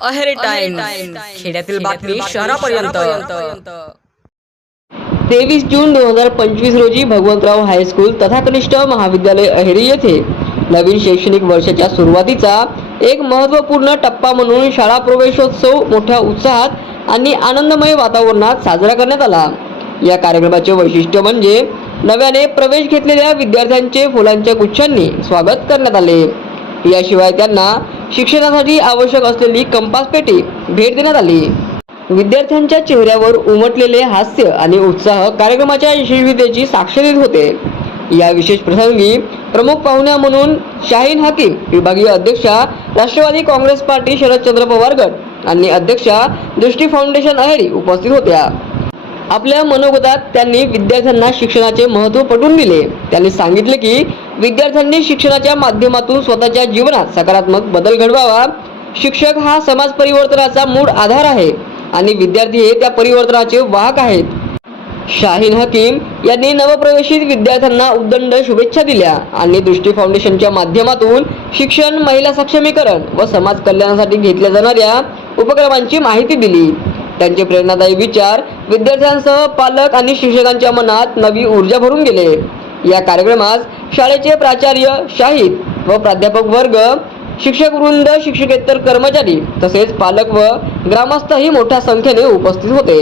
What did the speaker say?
Aheri time खेड्यातील बातमी शहरापर्यंत. तेवीस जून दोन हजार पंचवीस रोजी भगवंतराव हायस्कूल तथा कनिष्ठ महाविद्यालय अहेरी येथे नवीन शैक्षणिक वर्षाच्या सुरुवातीचा एक महत्त्वपूर्ण टप्पा म्हणून शाळा प्रवेशोत्सव मोठ्या उत्साहात आणि आनंदमय वातावरणात साजरा करण्यात आला. या कार्यक्रमाचे वैशिष्ट्य म्हणजे नव्याने प्रवेश घेतलेल्या विद्यार्थ्यांचे फुलांच्या गुच्छांनी स्वागत करण्यात आले. याशिवाय त्यांना शिक्षणासाठी आवश्यक असलेली कंपास पेटी भेट देण्यात आली. विद्यार्थ्यांच्या चेहऱ्यावर उमटलेले हास्य आणि उत्साह कार्यक्रमाच्या यशस्वीतेची साक्ष देत होते. या विशेष प्रसंगी प्रमुख पाहुण्या म्हणून शाहीन हकीम विभागीय अध्यक्षा राष्ट्रवादी काँग्रेस पार्टी शरदचंद्र पवार गट आणि अध्यक्षा दृष्टी फाउंडेशन अहेरी उपस्थित होत्या. आपल्या मनोगतात त्यांनी विद्यार्थ्यांना शिक्षणाचे महत्त्व पटवून दिले. त्यांनी सांगितले की विद्यार्थ्यांनी शिक्षणाच्या माध्यमातून स्वतःच्या जीवनात सकारात्मक बदल घडवावा. शिक्षक हा समाज परिवर्तनाचा मूळ आधार आहे आणि विद्यार्थी हे त्या परिवर्तनाचे वाहक आहेत. शाहीन हकीम यांनी नवप्रवेशित विद्यार्थ्यांना उद्दंड शुभेच्छा दिल्या आणि दृष्टी फाउंडेशनच्या माध्यमातून शिक्षण महिला सक्षमीकरण व समाज कल्याणासाठी घेतल्या जाणाऱ्या उपक्रमांची माहिती दिली. त्यांचे प्रेरणादायी विचार विद्यार्थ्यांसह पालक आणि शिक्षकांच्या मनात नवी ऊर्जा भरून गेले. या कार्यक्रमास शाळेचे प्राचार्य शाहीद व प्राध्यापक वर्ग शिक्षक वृंद शिक्षकेतर कर्मचारी तसेच पालक व ग्रामस्थही मोठ्या संख्येने उपस्थित होते.